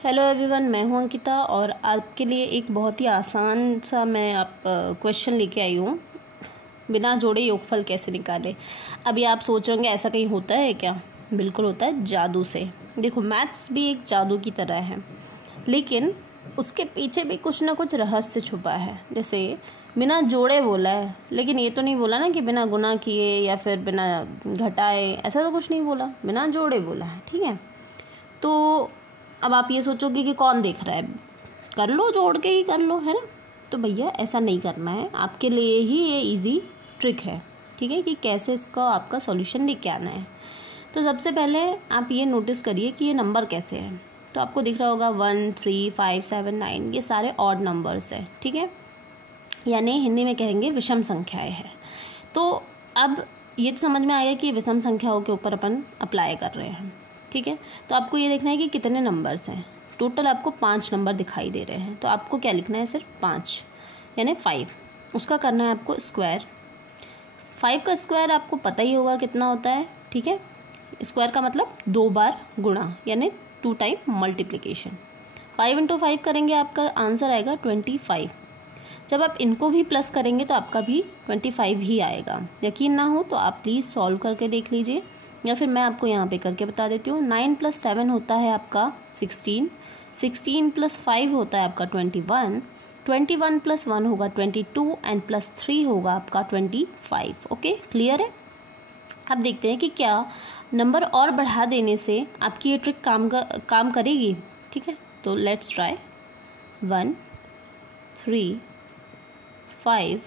Hello everyone, मैं हूं अंकिता और आपके लिए एक बहुत ही आसान सा मैं क्वेश्चन लेके आई हूं। बिना जोड़े योगफल कैसे निकालें। अभी आप सोच रहे होंगे ऐसा कहीं होता है क्या? बिल्कुल होता है, जादू से। देखो, मैथ्स भी एक जादू की तरह है, लेकिन उसके पीछे भी कुछ ना कुछ रहस्य छुपा है। जैसे बिना जोड़े बोला है, लेकिन ये तो नहीं बोला ना कि बिना गुना किए या फिर बिना घटाए, ऐसा तो कुछ नहीं बोला, बिना जोड़े बोला है। ठीक है, तो अब आप ये सोचोगे कि कौन देख रहा है, कर लो, जोड़ के ही कर लो, है ना। तो भैया ऐसा नहीं करना है, आपके लिए ही ये इजी ट्रिक है। ठीक है, कि कैसे इसका आपका सॉल्यूशन लेके आना है। तो सबसे पहले आप ये नोटिस करिए कि ये नंबर कैसे हैं। तो आपको दिख रहा होगा 1, 3, 5, 7, 9, ये सारे ऑड नंबर्स हैं। ठीक है, यानी हिंदी में कहेंगे विषम संख्याएं हैं। तो अब ये तो समझ में आया कि विषम संख्याओं के ऊपर अपन अप्लाई कर रहे हैं। ठीक है, तो आपको ये देखना है कि कितने नंबर्स हैं। टोटल आपको 5 नंबर दिखाई दे रहे हैं, तो आपको क्या लिखना है, सिर्फ 5 यानी 5। उसका करना है आपको स्क्वायर। 5 का स्क्वायर आपको पता ही होगा कितना होता है। ठीक है, स्क्वायर का मतलब 2 बार गुणा, यानी 2 टाइम मल्टीप्लिकेशन। 5 × 5 करेंगे, आपका आंसर आएगा 25। जब आप इनको भी प्लस करेंगे तो आपका भी 25 ही आएगा। यकीन ना हो तो आप प्लीज़ सॉल्व करके देख लीजिए, या फिर मैं आपको यहाँ पे करके बता देती हूँ। 9 + 7 होता है आपका 16, 16 + 5 होता है आपका 21, 21 + 1 होगा 22 एंड +3 होगा आपका 25। ओके, क्लियर है। अब देखते हैं कि क्या नंबर और बढ़ा देने से आपकी ये ट्रिक काम करेगी। ठीक है, तो लेट्स ट्राई। 1, 3, 5,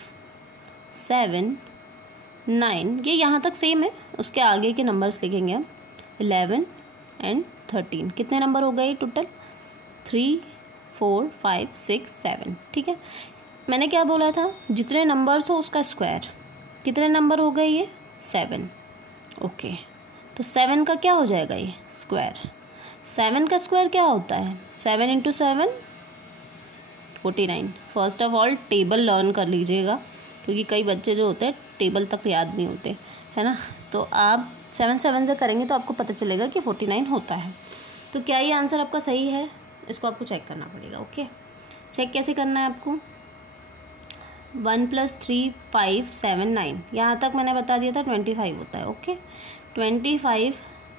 7, 9, ये यहाँ तक सेम है। उसके आगे के नंबर्स लिखेंगे हम। 11 एंड 13, कितने नंबर हो गए टोटल? 3, 4, 5, 6, 7। ठीक है, मैंने क्या बोला था, जितने नंबर्स हो उसका स्क्वायर। कितने नंबर हो गए ये? 7। ओके, तो 7 का क्या हो जाएगा, ये स्क्वायर। 7 का स्क्वायर क्या होता है? 7 × 7 49। First of all table learn कर लीजिएगा, क्योंकि कई बच्चे जो होते हैं टेबल तक याद नहीं होते, है ना। तो आप 7 7 से करेंगे तो आपको पता चलेगा कि 49 होता है। तो क्या ये आंसर आपका सही है? इसको आपको चेक करना पड़ेगा। ओके, चेक कैसे करना है आपको? 1 + 3, 5, 7, 9, यहाँ तक मैंने बता दिया था 25 होता है। ओके, 25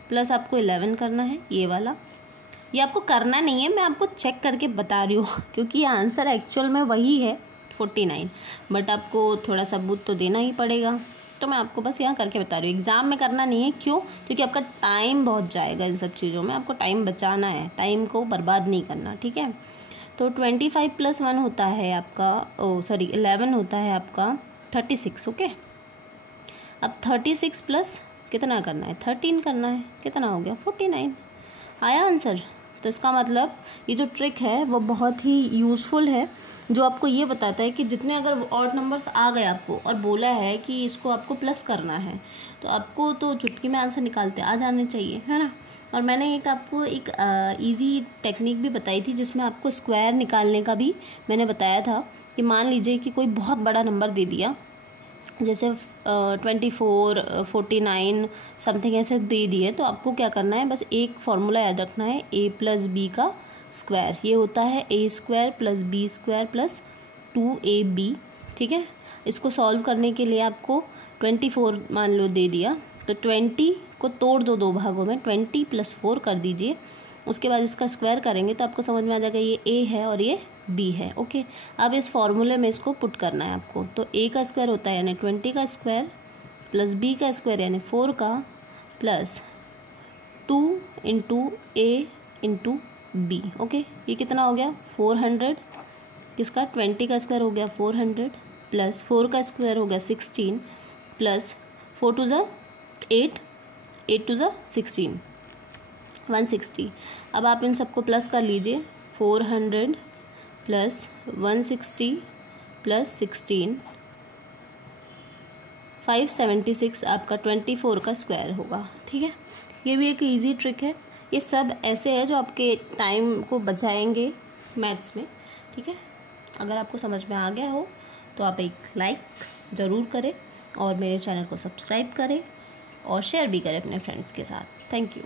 प्लस आपको 11 करना है, ये वाला। ये आपको करना नहीं है, मैं आपको चेक करके बता रही हूँ क्योंकि ये आंसर एक्चुअल में वही है 49, बट आपको थोड़ा सबूत तो देना ही पड़ेगा। तो मैं आपको बस यहाँ करके बता रही हूँ, एग्ज़ाम में करना नहीं है। क्यों? क्योंकि आपका टाइम बहुत जाएगा इन सब चीज़ों में, आपको टाइम बचाना है, टाइम को बर्बाद नहीं करना। ठीक है, तो 25 + 1 होता है आपका 11 होता है आपका 36। ओके, अब 36 प्लस कितना करना है? 13 करना है। कितना हो गया? 49। आया आंसर। तो इसका मतलब ये जो ट्रिक है वो बहुत ही यूज़फुल है, जो आपको ये बताता है कि जितने अगर ऑड नंबर्स आ गए आपको और बोला है कि इसको आपको प्लस करना है, तो आपको तो चुटकी में आंसर निकालते आ जाने चाहिए, है ना। और मैंने आपको एक इजी टेक्निक भी बताई थी, जिसमें आपको स्क्वायर निकालने का भी मैंने बताया था। कि मान लीजिए कि कोई बहुत बड़ा नंबर दे दिया, जैसे 24, 49 समथिंग ऐसे दे दिए, तो आपको क्या करना है, बस एक फॉर्मूला याद रखना है, a + b का स्क्वायर। ये होता है a² + b² + 2ab। ठीक है, इसको सॉल्व करने के लिए आपको 24 मान लो दे दिया, तो 20 को तोड़ दो 2 भागों में, 20 + 4 कर दीजिए। उसके बाद इसका स्क्वायर करेंगे तो आपको समझ में आ जाएगा ये a है और ये b है। ओके, अब इस फॉर्मूले में इसको पुट करना है आपको। तो a का स्क्वायर होता है यानी 20 का स्क्वायर + b का स्क्वायर यानी 4 का प्लस 2 × a × b। ओके, ये कितना हो गया? 400। किसका? 20 का स्क्वायर हो गया 400 प्लस 4 का स्क्वायर हो गया 16 प्लस 4 × 2 8, 8 × 2 16, 160। अब आप इन सबको प्लस कर लीजिए। 400 प्लस 160 प्लस 16, 576 आपका 24 का स्क्वायर होगा। ठीक है, ये भी एक इजी ट्रिक है। ये सब ऐसे है जो आपके टाइम को बचाएंगे मैथ्स में। ठीक है, अगर आपको समझ में आ गया हो तो आप एक लाइक ज़रूर करें और मेरे चैनल को सब्सक्राइब करें और शेयर भी करें अपने फ्रेंड्स के साथ। Thank you.